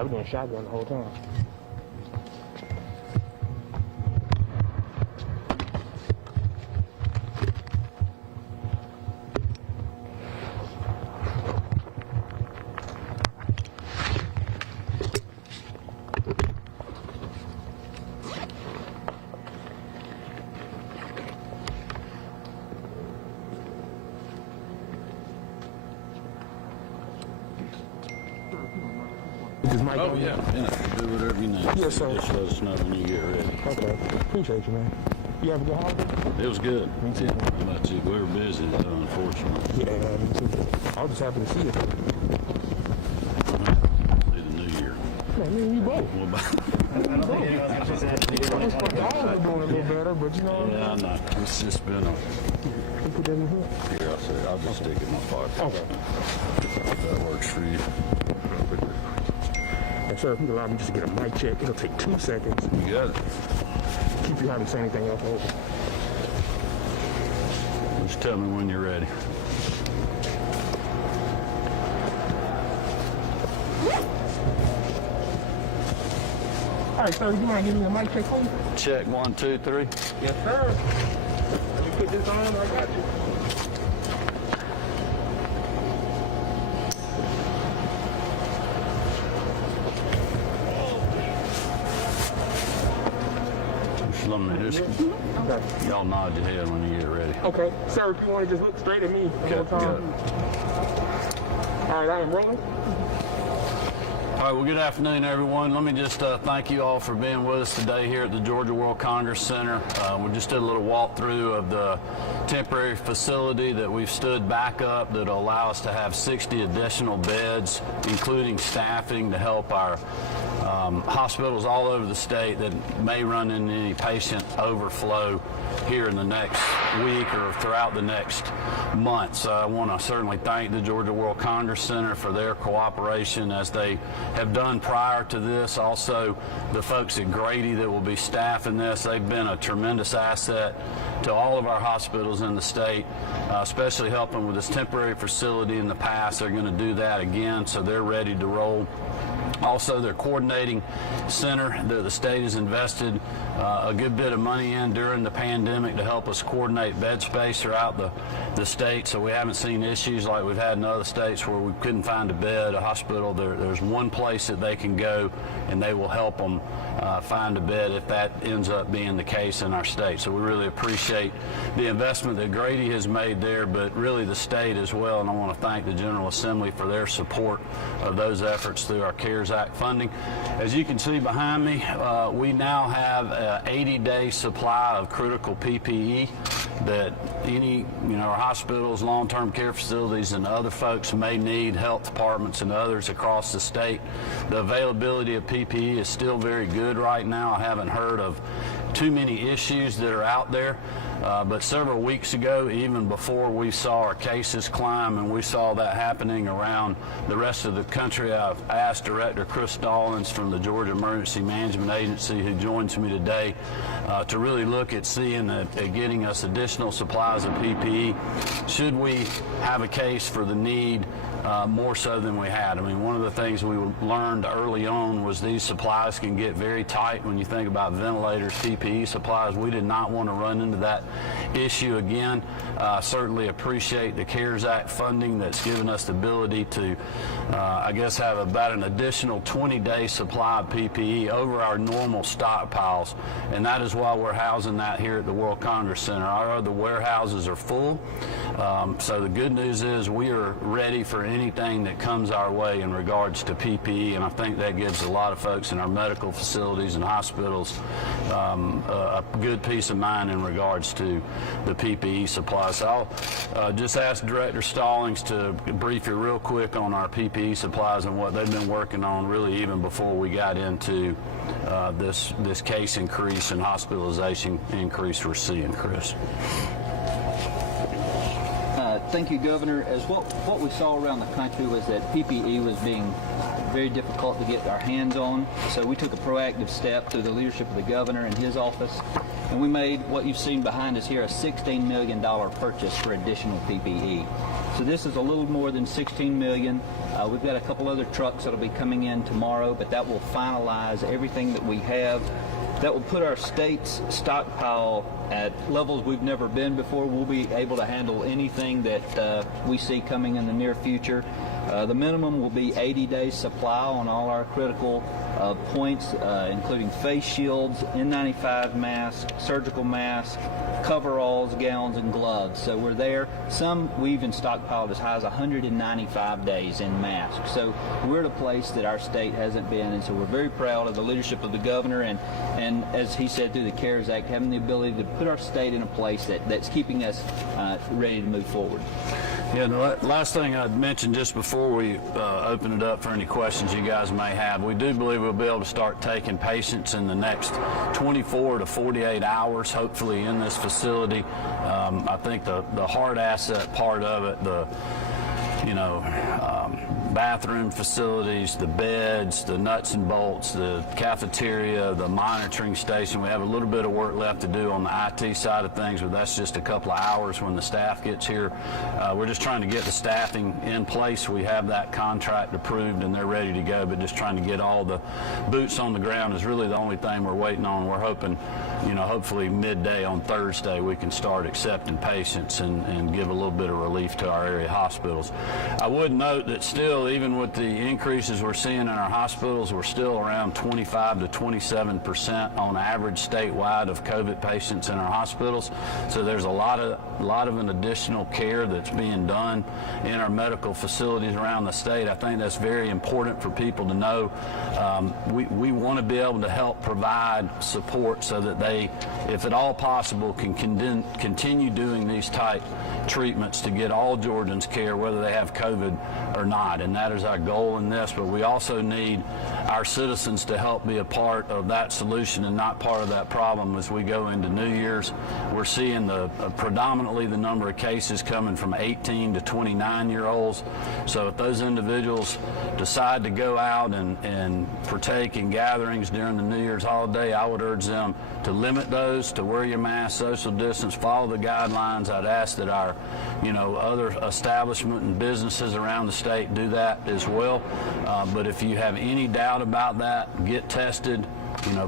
Yeah, I've been doing shotgun the whole time. Oh, yeah. Do whatever you need. Yes, sir. Just let us know when you get ready. Okay. Appreciate you, man. You have a good holiday? It was good. Me too. How about you? We were busy, unfortunately. Yeah, me too. I was just happy to see you. See the new year. Man, me and you both. What about? I wish my dogs were doing a little better, but you know. Yeah, I know. It's just been a... You put that in here? Here, I'll say, I'll just stick it in my pocket. Okay. If that works for you. And sir, if you allow me just to get a mic check, it'll take 2 seconds. You got it. Keep you having to say anything else over. Just tell me when you're ready. All right, sir, you mind giving me a mic check, please? Check 1, 2, 3. Yes, sir. Let me put this on. I got you. Just let me just... Okay. Y'all nod your head when you get ready. Okay. Sir, if you want to just look straight at me the whole time. All right, I am rolling. All right, well, good afternoon, everyone. Let me just thank you all for being with us today here at the Georgia World Congress Center. We just did a little walkthrough of the temporary facility that we've stood back up that will allow us to have 60 additional beds, including staffing to help our hospitals all over the state that may run into any patient overflow here in the next week or throughout the next month. So I want to certainly thank the Georgia World Congress Center for their cooperation as they have done prior to this. Also, the folks at Grady that will be staffing this, they've been a tremendous asset to all of our hospitals in the state, especially helping with this temporary facility in the past. They're going to do that again, so they're ready to roll. Also, their coordinating center that the state has invested a good bit of money in during the pandemic to help us coordinate bed space throughout the state, so we haven't seen issues like we've had in other states where we couldn't find a bed, a hospital. There's one place that they can go, and they will help them find a bed if that ends up being the case in our state. So we really appreciate the investment that Grady has made there, but really the state as well, and I want to thank the General Assembly for their support of those efforts through our CARES Act funding. As you can see behind me, we now have an 80-day supply of critical PPE that our hospitals, long-term care facilities, and other folks may need, health departments and others across the state. The availability of PPE is still very good right now. I haven't heard of too many issues that are out there. But several weeks ago, even before we saw our cases climb and we saw that happening around the rest of the country, I've asked Director Chris Stallings from the Georgia Emergency Management Agency, who joins me today, to really look at seeing at getting us additional supplies of PPE should we have a case for the need more so than we had. I mean, one of the things we learned early on was these supplies can get very tight when you think about ventilators, PPE supplies. We did not want to run into that issue again. Certainly appreciate the CARES Act funding that's given us the ability to, I guess, have about an additional 20-day supply of PPE over our normal stockpiles, and that is why we're housing that here at the World Congress Center. Our other warehouses are full, so the good news is we are ready for anything that comes our way in regards to PPE, and I think that gives a lot of folks in our medical facilities and hospitals a good peace of mind in regards to the PPE supplies. So I'll just ask Director Stallings to brief you real quick on our PPE supplies and what they've been working on really even before we got into this case increase and hospitalization increase we're seeing. Chris. Thank you, Governor. As what we saw around the country was that PPE was being very difficult to get our hands on. So we took a proactive step through the leadership of the governor and his office, and we made what you've seen behind us here a $16 million purchase for additional PPE. So this is a little more than $16 million. We've got a couple other trucks that'll be coming in tomorrow, but that will finalize everything that we have. That will put our state's stockpile at levels we've never been before. We'll be able to handle anything that we see coming in the near future. The minimum will be 80 days supply on all our critical points, including face shields, N95 masks, surgical masks, coveralls, gowns, and gloves. So we're there. Some we even stockpiled as high as 195 days in masks. So we're at a place that our state hasn't been, and so we're very proud of the leadership of the governor and as he said, through the CARES Act, having the ability to put our state in a place that's keeping us ready to move forward. Yeah, the last thing I'd mention just before we open it up for any questions you guys may have, we do believe we'll be able to start taking patients in the next 24 to 48 hours, hopefully in this facility. I think the hard asset part of it, bathroom facilities, the beds, the nuts and bolts, the cafeteria, the monitoring station. We have a little bit of work left to do on the IT side of things, but that's just a couple of hours when the staff gets here. We're just trying to get the staffing in place. We have that contract approved and they're ready to go, but just trying to get all the boots on the ground is really the only thing we're waiting on. We're hoping, hopefully midday on Thursday we can start accepting patients and give a little bit of relief to our area hospitals. I would note that still, even with the increases we're seeing in our hospitals, we're still around 25 to 27% on average statewide of COVID patients in our hospitals. So there's a lot of an additional care that's being done in our medical facilities around the state. I think that's very important for people to know. We want to be able to help provide support so that they, if at all possible, can continue doing these type treatments to get all Georgians care, whether they have COVID or not, and that is our goal in this. But we also need our citizens to help be a part of that solution and not part of that problem as we go into New Year's. We're seeing predominantly the number of cases coming from 18 to 29-year-olds. So if those individuals decide to go out and partake in gatherings during the New Year's holiday, I would urge them to limit those, to wear your mask, social distance, follow the guidelines. I'd ask that our, other establishment and businesses around the state do that as well. But if you have any doubt about that, get tested.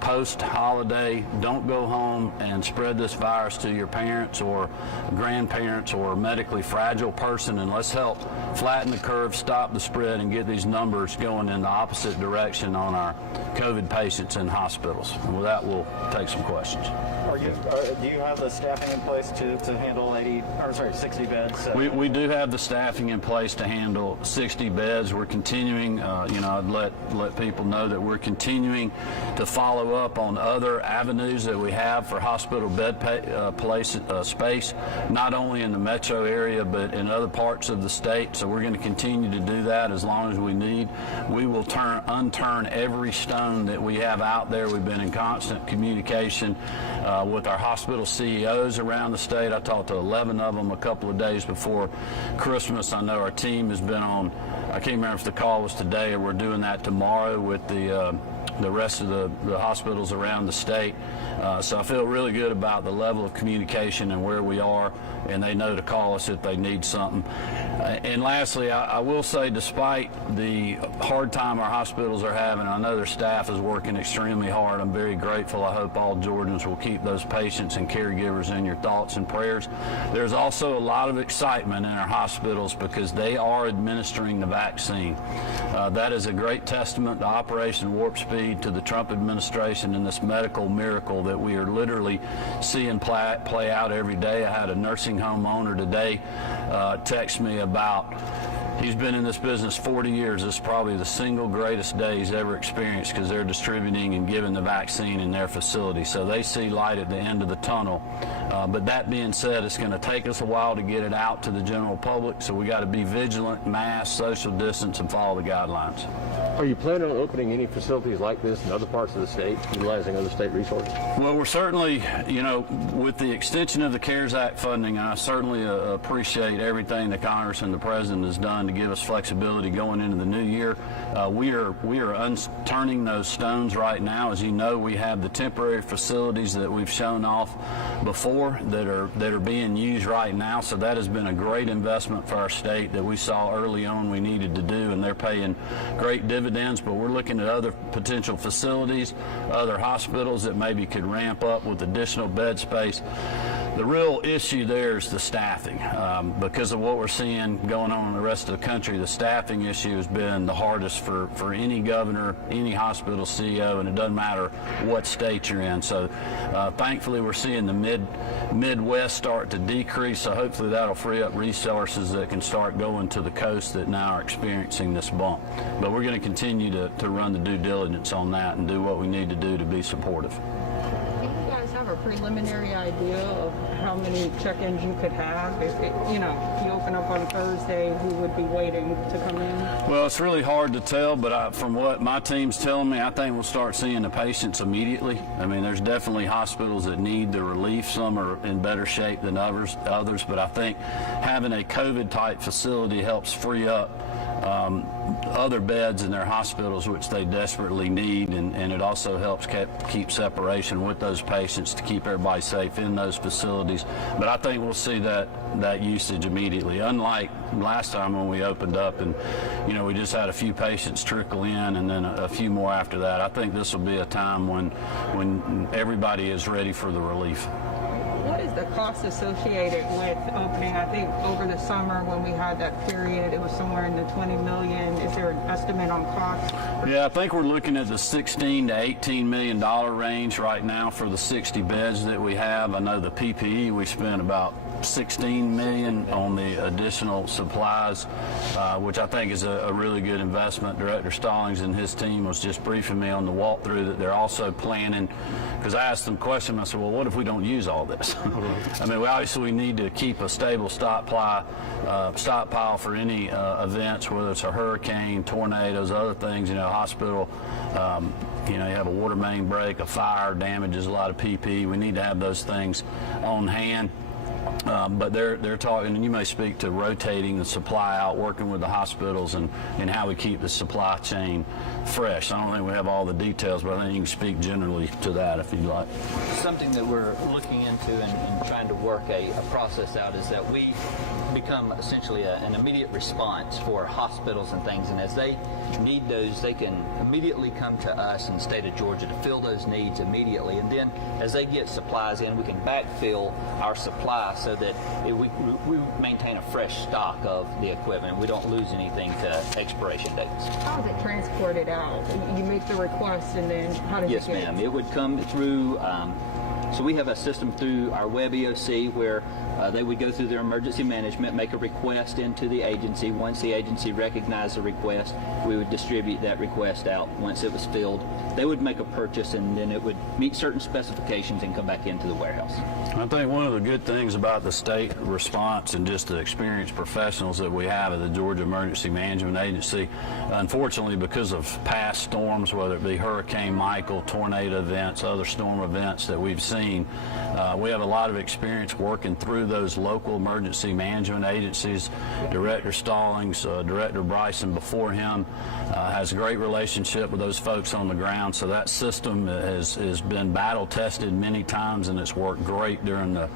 Post-holiday, don't go home and spread this virus to your parents or grandparents or a medically fragile person, and let's help flatten the curve, stop the spread, and get these numbers going in the opposite direction on our COVID patients in hospitals. And with that, we'll take some questions. Do you have the staffing in place to handle 60 beds? We do have the staffing in place to handle 60 beds. We're continuing, I'd let people know that we're continuing to follow up on other avenues that we have for hospital bed space, not only in the metro area but in other parts of the state. So we're going to continue to do that as long as we need. We will unturn every stone that we have out there. We've been in constant communication with our hospital CEOs around the state. I talked to 11 of them a couple of days before Christmas. I know our team has been on, I can't remember if the call was today or we're doing that tomorrow with the rest of the hospitals around the state. So I feel really good about the level of communication and where we are, and they know to call us if they need something. And lastly, I will say, despite the hard time our hospitals are having, I know their staff is working extremely hard. I'm very grateful. I hope all Georgians will keep those patients and caregivers in your thoughts and prayers. There's also a lot of excitement in our hospitals because they are administering the vaccine. That is a great testament to Operation Warp Speed, to the Trump administration, and this medical miracle that we are literally seeing play out every day. I had a nursing home owner today text me about, he's been in this business 40 years. This is probably the single greatest day he's ever experienced because they're distributing and giving the vaccine in their facility. So they see light at the end of the tunnel. But that being said, it's going to take us a while to get it out to the general public. So we got to be vigilant, mask, social distance, and follow the guidelines. Are you planning on opening any facilities like this in other parts of the state, utilizing other state resources? Well, we're certainly, with the extension of the CARES Act funding, I certainly appreciate everything the Congress and the President has done to give us flexibility going into the new year. We are turning those stones right now. As you know, we have the temporary facilities that we've shown off before that are being used right now. So that has been a great investment for our state that we saw early on we needed to do, and they're paying great dividends. But we're looking at other potential facilities, other hospitals that maybe could ramp up with additional bed space. The real issue there is the staffing. Because of what we're seeing going on in the rest of the country, the staffing issue has been the hardest for any governor, any hospital CEO, and it doesn't matter what state you're in. So thankfully we're seeing the Midwest start to decrease, so hopefully that'll free up resources that can start going to the coast that now are experiencing this bump. But we're going to continue to run the due diligence on that and do what we need to do to be supportive. Have a preliminary idea of how many check-ins you could have if you open up on Thursday, who would be waiting to come in? Well, it's really hard to tell, but from what my team's telling me, I think we'll start seeing the patients immediately. I mean, there's definitely hospitals that need the relief. Some are in better shape than others, but I think having a COVID-type facility helps free up other beds in their hospitals, which they desperately need, and it also helps keep separation with those patients to keep everybody safe in those facilities. But I think we'll see that usage immediately, unlike last time when we opened up and we just had a few patients trickle in and then a few more after that. I think this will be a time when everybody is ready for the relief. What is the cost associated with opening? I think over the summer when we had that period, it was somewhere in the $20 million. Is there an estimate on cost? Yeah, I think we're looking at the $16 to $18 million range right now for the 60 beds that we have. I know the PPE we spent about $16 million on the additional supplies, which I think is a really good investment. Director Stallings and his team was just briefing me on the walkthrough that they're also planning, because I asked them a question. I said, well, what if we don't use all this? I mean, we need to keep a stable stockpile for any events, whether it's a hurricane, tornadoes, other things, hospital. You have a water main break, a fire damages a lot of PPE. We need to have those things on hand. But they're talking, and you may speak to rotating the supply out, working with the hospitals, and how we keep the supply chain fresh. I don't think we have all the details, but I think you can speak generally to that if you'd like. Something that we're looking into and trying to work a process out is that we become essentially an immediate response for hospitals and things, and as they need those, they can immediately come to us in the state of Georgia to fill those needs immediately, and then as they get supplies in, we can backfill our supply so that we maintain a fresh stock of the equipment. We don't lose anything to expiration dates. How is it transported out? You make the request, and then how does it get? Yes, ma'am. It would come through. So we have a system through our web EOC where they would go through their emergency management, make a request into the agency. Once the agency recognized the request, we would distribute that request out. Once it was filled, they would make a purchase, and then it would meet certain specifications and come back into the warehouse. I think one of the good things about the state response and just the experienced professionals that we have at the Georgia Emergency Management Agency, unfortunately because of past storms, whether it be Hurricane Michael, tornado events, other storm events that we've seen, we have a lot of experience working through those local emergency management agencies. Director Stallings, Director Bryson before him has a great relationship with those folks on the ground, so that system has been battle tested many times, and it's worked great during the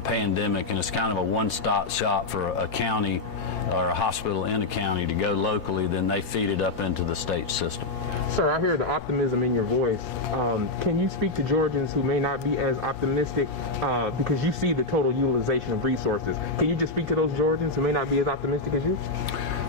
pandemic, and it's kind of a one-stop shop for a county or a hospital in a county to go locally, then they feed it up into the state system. Sir, I hear the optimism in your voice. Can you speak to Georgians who may not be as optimistic because you see the total utilization of resources? Can you just speak to those Georgians who may not be as optimistic as you?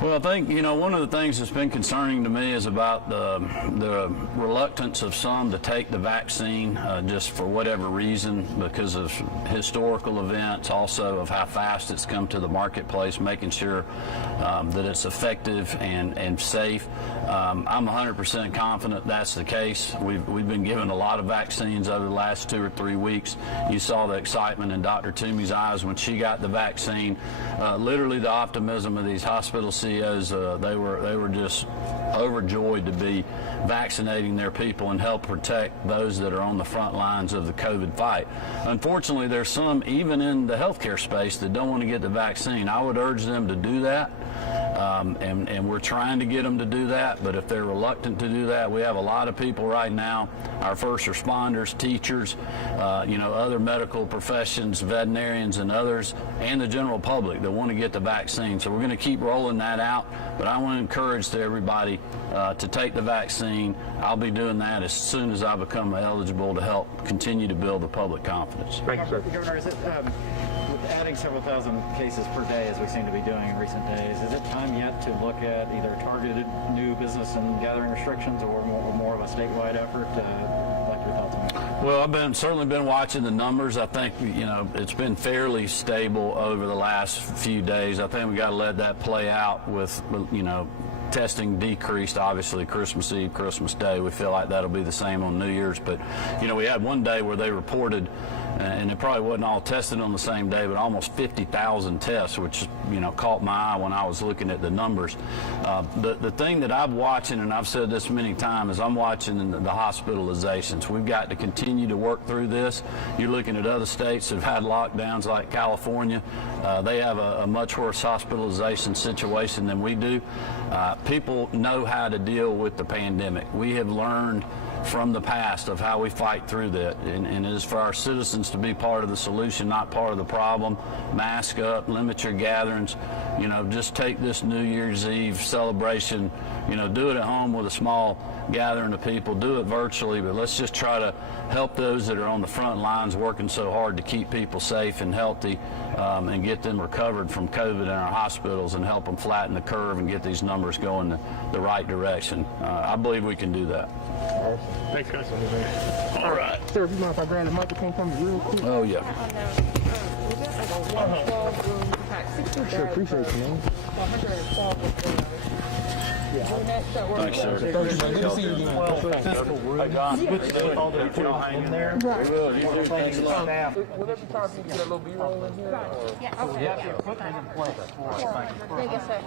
Well, I think, one of the things that's been concerning to me is about the reluctance of some to take the vaccine just for whatever reason, because of historical events, also of how fast it's come to the marketplace, making sure that it's effective and safe. I'm 100% confident that's the case. We've been given a lot of vaccines over the last 2 or 3 weeks. You saw the excitement in Dr. Toomey's eyes when she got the vaccine. Literally the optimism of these hospital CEOs CEOs, they were just overjoyed to be vaccinating their people and help protect those that are on the front lines of the COVID fight. Unfortunately, there's some, even in the healthcare space, that don't want to get the vaccine. I would urge them to do that, and we're trying to get them to do that, but if they're reluctant to do that, we have a lot of people right now, our first responders, teachers, other medical professions, veterinarians and others, and the general public that want to get the vaccine. So we're going to keep rolling that out, but I want to encourage everybody to take the vaccine. I'll be doing that as soon as I become eligible to help continue to build the public confidence. Thank you, sir. Governor, is it with adding several thousand cases per day, as we seem to be doing in recent days, is it time yet to look at either targeted new business and gathering restrictions or more of a statewide effort? I'd like your thoughts on that. Well, I've certainly been watching the numbers. I think, it's been fairly stable over the last few days. I think we got to let that play out with, testing decreased, obviously, Christmas Eve, Christmas Day. We feel like that'll be the same on New Year's. But, we had one day where they reported, and it probably wasn't all tested on the same day, but almost 50,000 tests, which, caught my eye when I was looking at the numbers. The thing that I'm watching, and I've said this many times, is I'm watching the hospitalizations. We've got to continue to work through this. You're looking at other states that have had lockdowns like California. They have a much worse hospitalization situation than we do. People know how to deal with the pandemic. We have learned from the past of how we fight through that, and it is for our citizens to be part of the solution, not part of the problem. Mask up, limit your gatherings, just take this New Year's Eve celebration, do it at home with a small gathering of people, do it virtually, but let's just try to help those that are on the front lines working so hard to keep people safe and healthy, and get them recovered from COVID in our hospitals and help them flatten the curve and get these numbers going the right direction. I believe we can do that. Awesome. Thanks, guys. All right. Sir, if you mind if I grab the microphone from you real quick? Oh, yeah. Sure, appreciate you, man. Thanks, sir. Good to see you again. All the people in there. Will there be time for you to get a little B-roll in here? Yeah, okay. Yes, sir.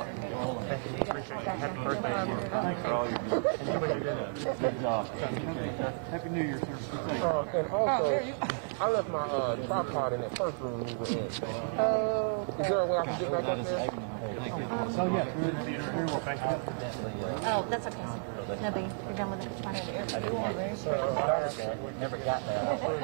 Happy New Year, sir. And also, I left my tripod in that first room we were in. Is there a way I can get back up there? Oh, that's okay. No big. You're done with it. Fine.